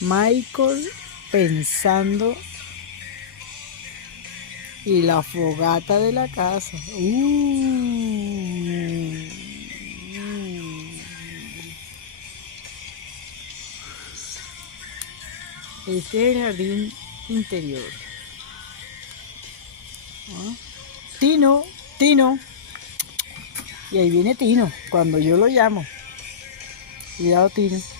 Michael pensando y la fogata de la casa. Este es el jardín interior. ¿Ah? Tino, Tino. Y ahí viene Tino, cuando yo lo llamo. Cuidado, Tino.